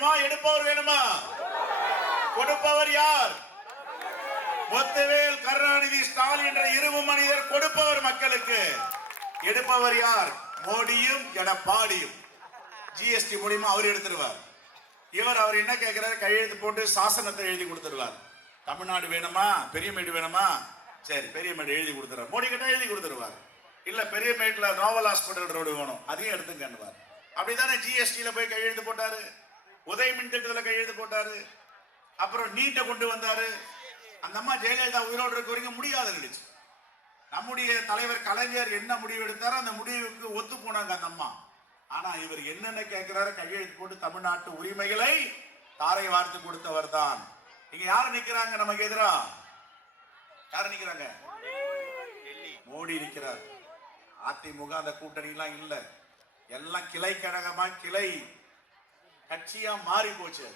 வேணுமா, எடுப்பவர் வேணுமா? கொடுப்பவர் யார்? முத்துவேல் கருணாநிதி ஸ்டாலின் என்ற இருவு மனிதர் கொடுப்பவர் மக்களுக்கு. எடுப்பவர் யார்? மோடியும் எடப்பாடியும். ஜிஎஸ்டி மூலியமா அவர் எடுத்துருவார். அவர் என்ன கேட்கிறாரு? கையெழுத்து போட்டு சாசனத்தை எழுதி கொடுத்துருவார். தமிழ்நாடு வேணுமா, பெரியமேடு வேணுமா? சரி, பெரியமேடு எழுதி கொடுத்துருவார். மோடி கிட்ட எழுதி கொடுத்துருவார். இல்ல பெரியமேட்ல நோவல் ஹாஸ்பிட்டல் ரோடு வேணும், அதையும் எடுத்துக்கணுவார். அப்படித்தானே ஜிஎஸ்டியில போய் கையெழுத்து போட்டாரு. உதய மின் திட்டத்தில் கையெழுத்து போட்டாரு. அப்புறம் நீட்டை கொண்டு வந்தாரு. அந்த அம்மா ஜெயலலிதா உயிரோடு இருக்க வரைக்கும் முடியாது நினைச்சு. நம்முடைய தலைவர் கலைஞர் என்ன முடிவு எடுத்தாரோ அந்த முடிவுக்கு ஒத்து போனாங்க அந்த அம்மா. ஆனா இவர் என்னென்ன கேட்கிறாரு? கையெழுத்து போட்டு தமிழ்நாட்டு உரிமைகளை தாரை வார்த்து கொடுத்தவர் தான். இங்க யாரு நிக்கிறாங்க? நமக்கு எதிரா யாரு நிக்கிறாங்க? மோடி நிக்கிறார். அதிமுக அந்த கூட்டணி எல்லாம் இல்ல, எல்லாம் கிளை கழகமா கிளை கட்சியா மாறி போச்சு.